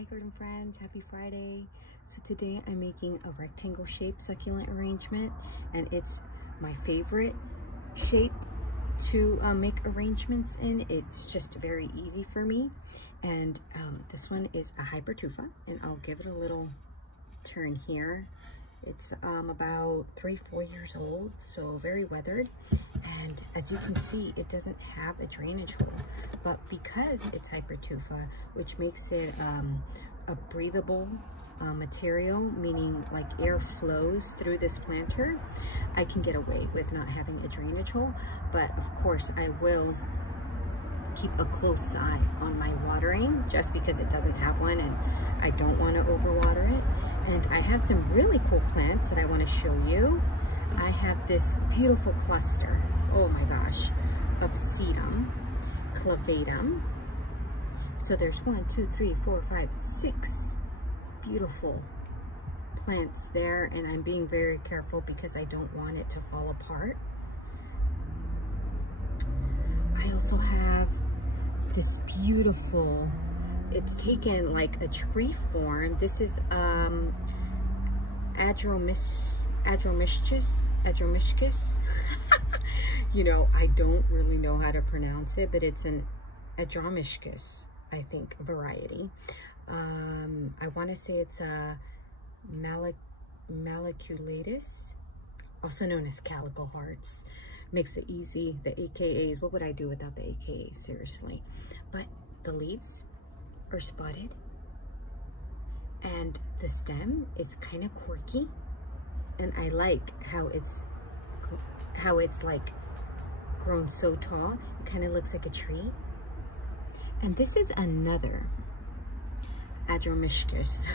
Hi garden friends, happy Friday. So today I'm making a rectangle shaped succulent arrangement, and it's my favorite shape to make arrangements in. It's just very easy for me. And this one is a hypertufa, and I'll give it a little turn here. It's about 3-4 years old, so very weathered. And as you can see, it doesn't have a drainage hole, but because it's hypertufa, which makes it a breathable material, meaning like air flows through this planter, I can get away with not having a drainage hole. But of course I will keep a close eye on my watering, just because it doesn't have one and I don't want to overwater it. And I have some really cool plants that I want to show you. I have this beautiful cluster, oh my gosh, of Sedum Clavatum. So there's 1, 2, 3, 4, 5, 6 beautiful plants there, and I'm being very careful because I don't want it to fall apart. I also have this beautiful, it's taken like a tree form. This is Adromischus. You know, I don't really know how to pronounce it, but it's an Adromischus, I think, variety. I want to say it's a Maculatus, also known as Calico hearts. Makes it easy. The AKAs, what would I do without the AKAs? Seriously. But the leaves are spotted, and the stem is kind of quirky, and I like how it's like grown so tall. It kind of looks like a tree. And this is another Adromischus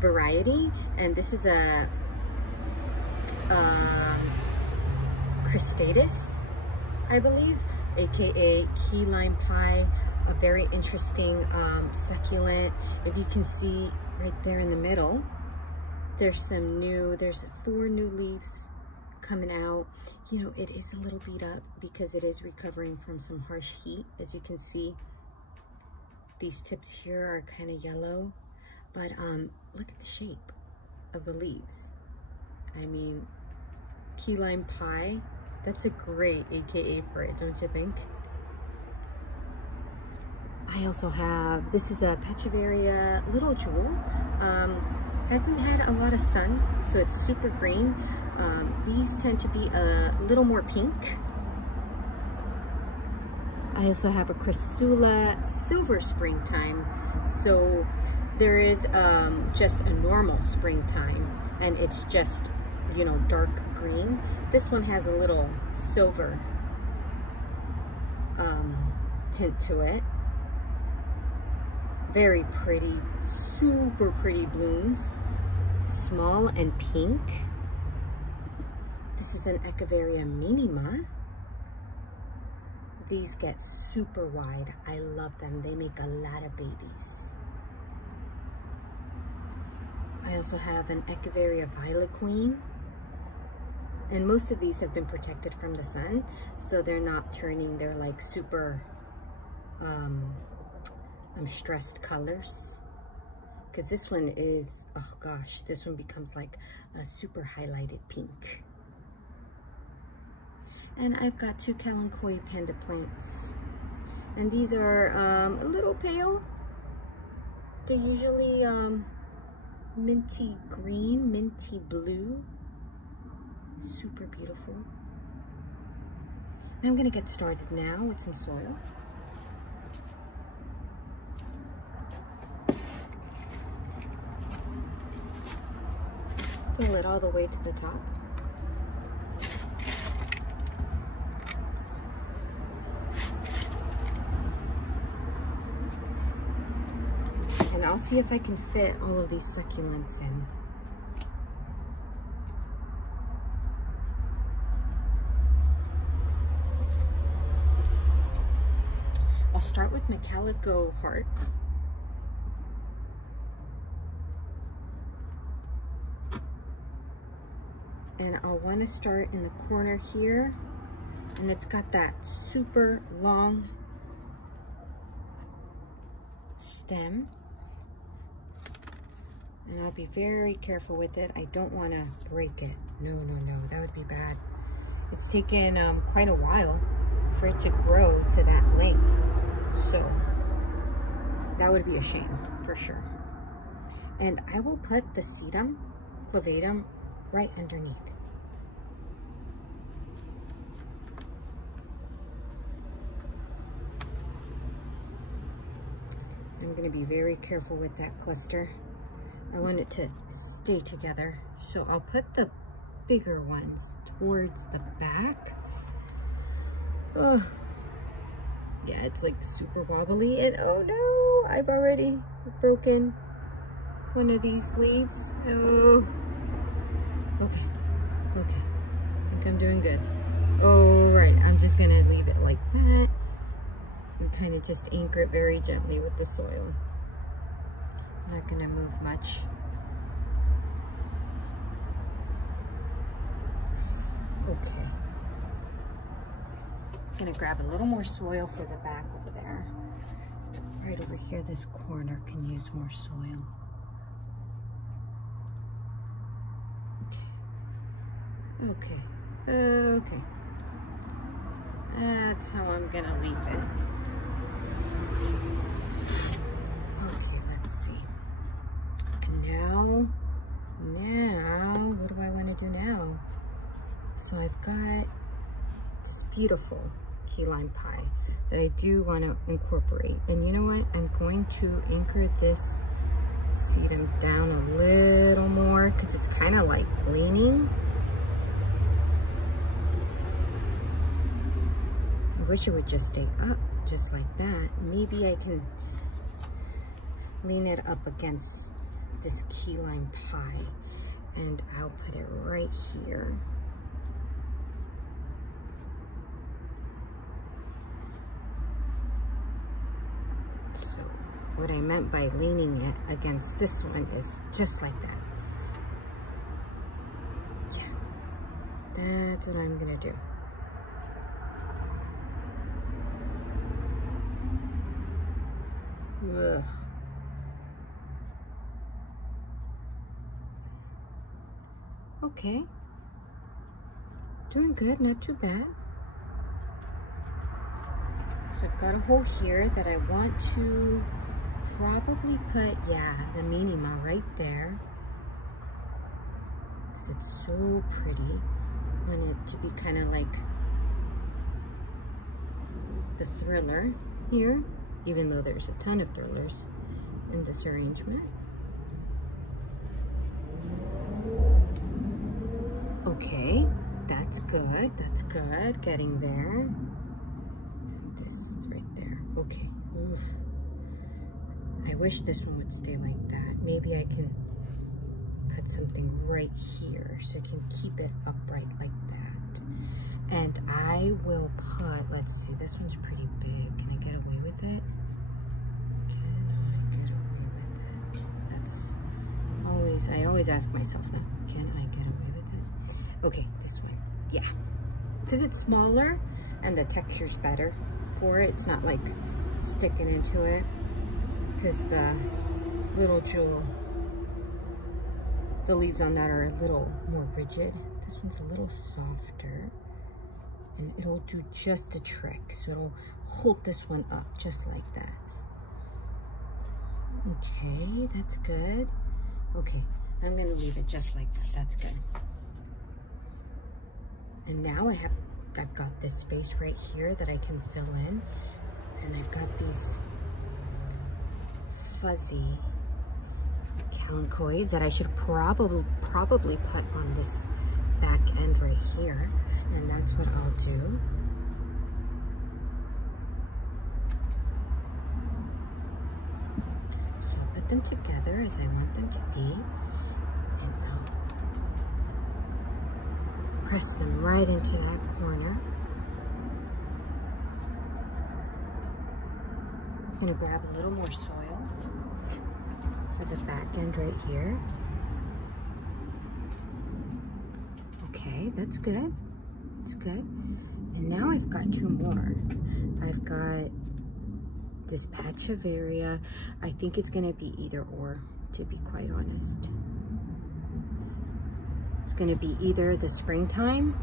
variety, and this is a Criststus, I believe, aka key lime pie, a very interesting succulent. If you can see right there in the middle, there's 4 new leaves coming out. You know, it is a little beat up because it is recovering from some harsh heat. As you can see, these tips here are kind of yellow, but look at the shape of the leaves. I mean, key lime pie, that's a great AKA for it, don't you think? I also have, this is a Pachyveria little jewel. Hasn't had a lot of sun, so it's super green. These tend to be a little more pink. I also have a Crassula silver springtime. So there is just a normal springtime, and it's just, you know, dark green. This one has a little silver tint to it. Very pretty, super pretty blooms, small and pink. This is an Echeveria Minimia. These get super wide. I love them. They make a lot of babies. I also have an Echeveria Violet Queen. And most of these have been protected from the sun, so they're not turning, they're like super stressed colors. Because this one is, oh gosh, this one becomes like a super highlighted pink. And I've got 2 Kalanchoe Panda plants. And these are a little pale. They're usually minty green, minty blue. Super beautiful. And I'm gonna get started now with some soil. Fill it all the way to the top. And I'll see if I can fit all of these succulents in. I'll start with my Calico heart. And I'll want to start in the corner here, and it's got that super long stem. And I'll be very careful with it. I don't want to break it. No, no, no, that would be bad. It's taken quite a while for it to grow to that length. So that would be a shame for sure. And I will put the Sedum Clavatum right underneath. I'm going to be very careful with that cluster. I want it to stay together. So I'll put the bigger ones towards the back. Oh, yeah, it's like super wobbly. And oh no, I've already broken one of these leaves. Oh, okay, okay. I think I'm doing good. Oh, right, I'm just gonna leave it like that and kind of just anchor it very gently with the soil. Not gonna move much. Okay. Gonna grab a little more soil for the back over there. Right over here, this corner can use more soil. Okay. Okay. That's how I'm gonna leave it. Okay, let's see. And now, what do I want to do now? So I've got this beautiful key lime pie that I do want to incorporate. And you know what? I'm going to anchor this sedum down a little more because it's kind of like leaning. I wish it would just stay up just like that. Maybe I can lean it up against this key lime pie and I'll put it right here. So what I meant by leaning it against this one is just like that. Yeah, that's what I'm gonna do. Ugh. Okay, doing good, not too bad. So I've got a hole here that I want to probably put, yeah, the Minimia right there. Because it's so pretty. I want it to be kind of like the thriller here, even though there's a ton of thrillers in this arrangement. Okay, that's good, getting there. And this right there, okay. Oof. I wish this one would stay like that. Maybe I can put something right here so I can keep it upright like that. And I will put, let's see, this one's pretty big. Can I get away with it? Can I get away with it? That's always, I always ask myself that. Can I get away with it? Okay, this one, yeah. Because it's smaller and the texture's better for it. It's not like sticking into it. Because the little jewel, the leaves on that are a little more rigid. This one's a little softer. And it'll do just a trick. So it'll hold this one up just like that. Okay, that's good. Okay, I'm gonna leave it just like that. That's good. And now I've got this space right here that I can fill in. And I've got these fuzzy Kalanchoes that I should probably put on this back end right here. And that's what I'll do. So I'll put them together as I want them to be. And I'll press them right into that corner. I'm gonna grab a little more soil for the back end right here. Okay, that's good. That's good. And now I've got two more. I've got this Pachyveria. I think it's gonna be either or. to be quite honest. It's going to be either the springtime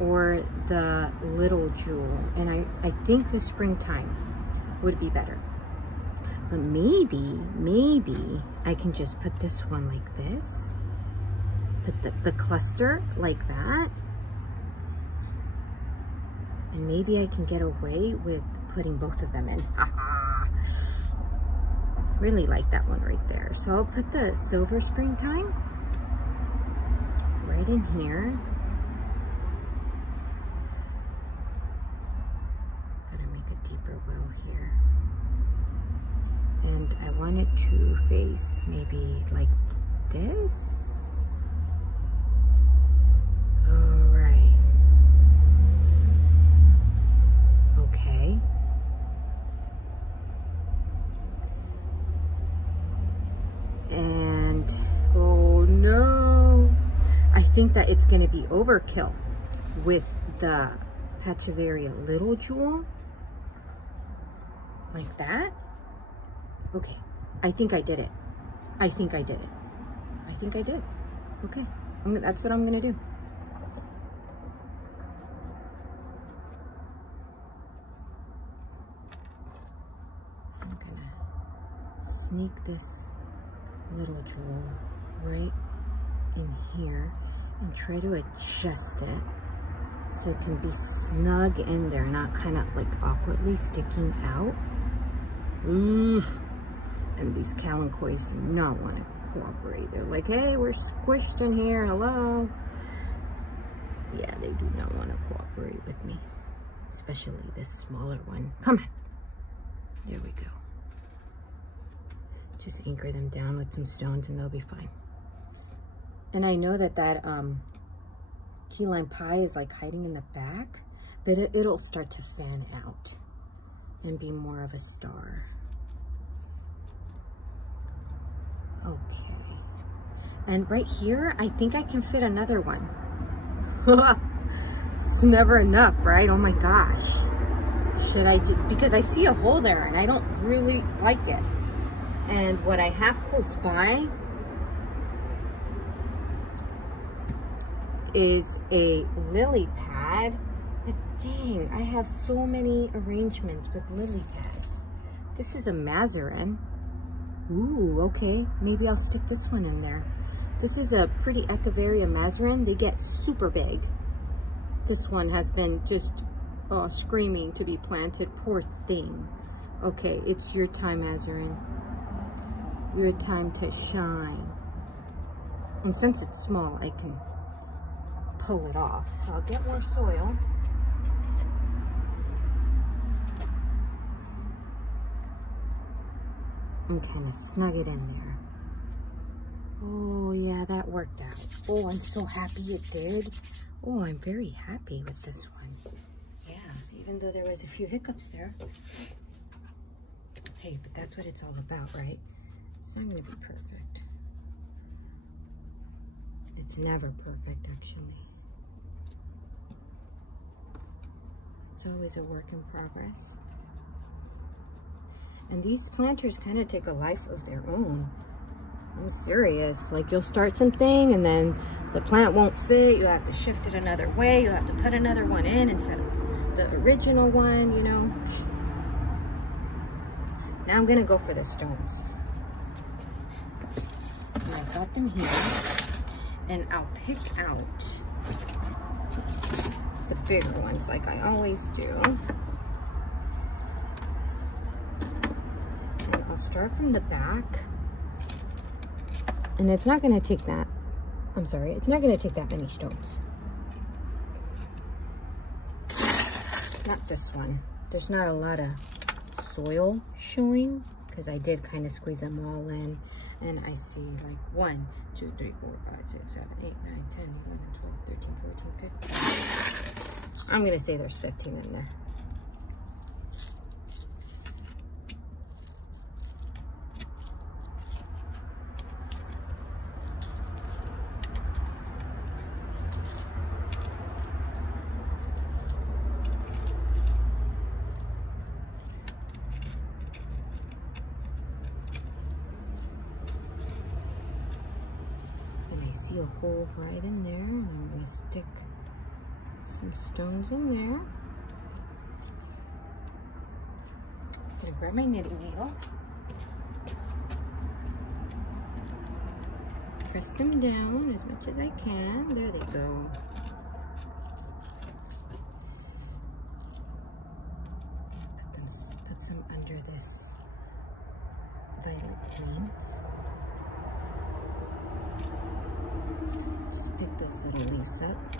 or the little jewel. And I think the springtime would be better. But maybe I can just put this one like this. Put the cluster like that. And maybe I can get away with putting both of them in. Really like that one right there. So I'll put the silver springtime right in here. Gotta make a deeper well here. And I want it to face maybe like this. All right. Okay. And oh no, I think that it's going to be overkill with the Pachyveria little jewel like that. Okay, I think I did it. I think I did it. I think I did. Okay, that's what I'm going to do. I'm going to sneak this little jewel right in here and try to adjust it so it can be snug in there, not kind of like awkwardly sticking out. And these Kalanchoes do not want to cooperate. They're like, hey, we're squished in here, hello. Yeah, they do not want to cooperate with me, especially this smaller one. Come on. There we go. Just anchor them down with some stones and they'll be fine. And I know that key lime pie is like hiding in the back, but it'll start to fan out and be more of a star. Okay. And right here, I think I can fit another one. It's never enough, right? Oh my gosh. Should I just, because I see a hole there and I don't really like it. And what I have close by is a lily pad. But dang, I have so many arrangements with lily pads. This is a Mazarine. Ooh, okay. Maybe I'll stick this one in there. This is a pretty Echeveria Mazarine. They get super big. This one has been just screaming to be planted. Poor thing. Okay, it's your time, Mazarine. Your time to shine. And since it's small, I can pull it off. So I'll get more soil. And kind of snug it in there. Oh yeah, that worked out. Oh, I'm so happy it did. Oh, I'm very happy with this one. Yeah, even though there was a few hiccups there. Hey, but that's what it's all about, right? It's not going to be perfect. It's never perfect, actually. It's always a work in progress. And these planters kind of take a life of their own. I'm serious. Like, you'll start something and then the plant won't fit. You have to shift it another way. You have to put another one in instead of the original one, you know. Now I'm going to go for the stones. And I got them here. And I'll pick out the bigger ones like I always do. Start from the back, and it's not going to take that, it's not going to take that many stones. Not this one. There's not a lot of soil showing because I did kind of squeeze them all in, and I see like 1, 2, 3, 4, 5, 6, 7, 8, 9, 10, 11, 12, 13, 14, 15. I'm going to say there's 15 in there. see a hole right in there, and I'm going to stick some stones in there. I'm going to grab my knitting needle, press them down as much as I can. There they go. Put some under this violet green. Just pick those little leaves up.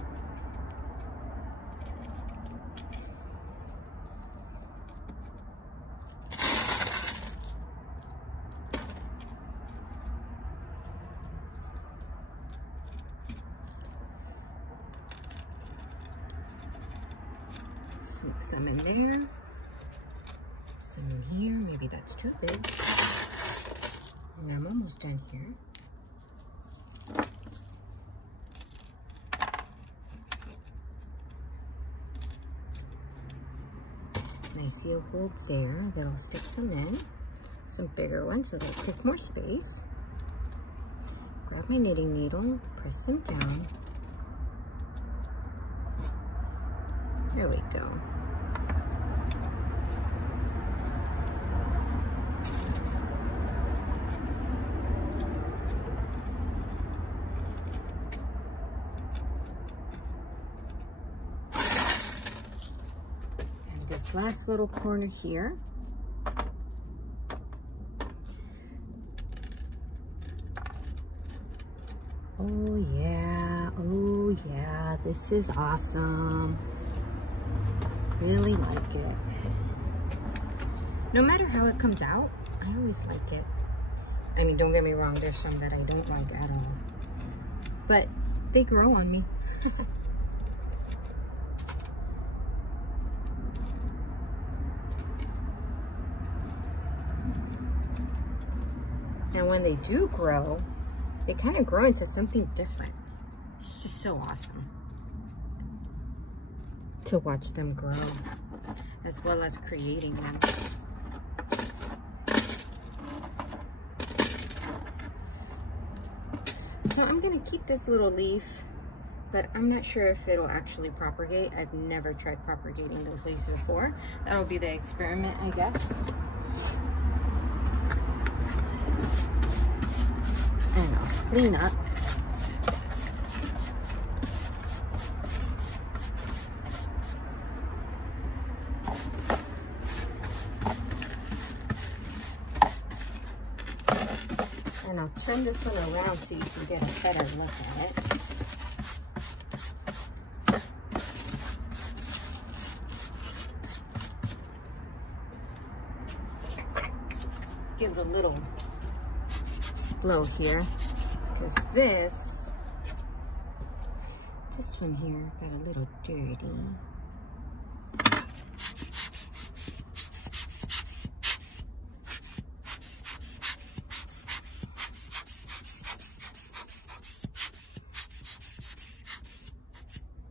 Sneak some in there. Some in here. Maybe that's too big. And I'm almost done here. And I see a hole there that I'll stick some in. Some bigger ones so they'll take more space. Grab my knitting needle, press them down. There we go. This last little corner here. Oh yeah, this is awesome. Really like it. No matter how it comes out, I always like it. I mean, don't get me wrong, there's some that I don't like at all. But they grow on me. And when they do grow, they kind of grow into something different. It's just so awesome to watch them grow, as well as creating them. So I'm gonna keep this little leaf, but I'm not sure if it'll actually propagate. I've never tried propagating those leaves before. That'll be the experiment, I guess. And I'll clean up. And I'll turn this one around so you can get a better look at it. Give it a little blow here, because this one here got a little dirty.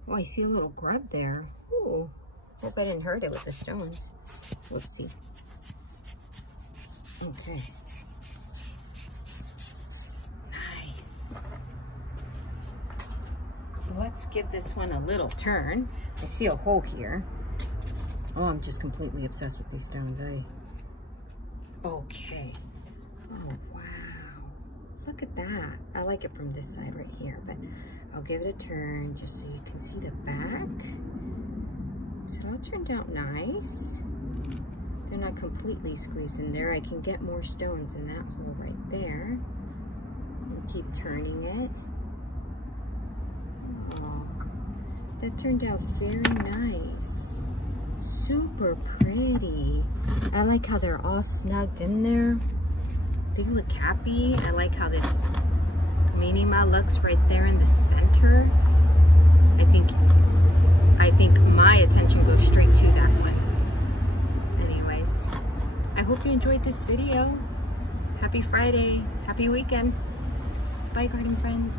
Oh, I see a little grub there. Ooh, hope I didn't hurt it with the stones. Whoopsie. Okay. So let's give this one a little turn. I see a hole here. Oh, I'm just completely obsessed with these stones. Okay. Oh, wow. Look at that. I like it from this side right here, but I'll give it a turn just so you can see the back. So it all turned out nice. They're not completely squeezed in there. I can get more stones in that hole right there. And keep turning it. Oh, that turned out very nice. Super pretty. I like how they're all snugged in there. They look happy. I like how this Minimia looks right there in the center. I think my attention goes straight to that one. Anyways, I hope you enjoyed this video. Happy Friday. Happy weekend. Bye, garden friends.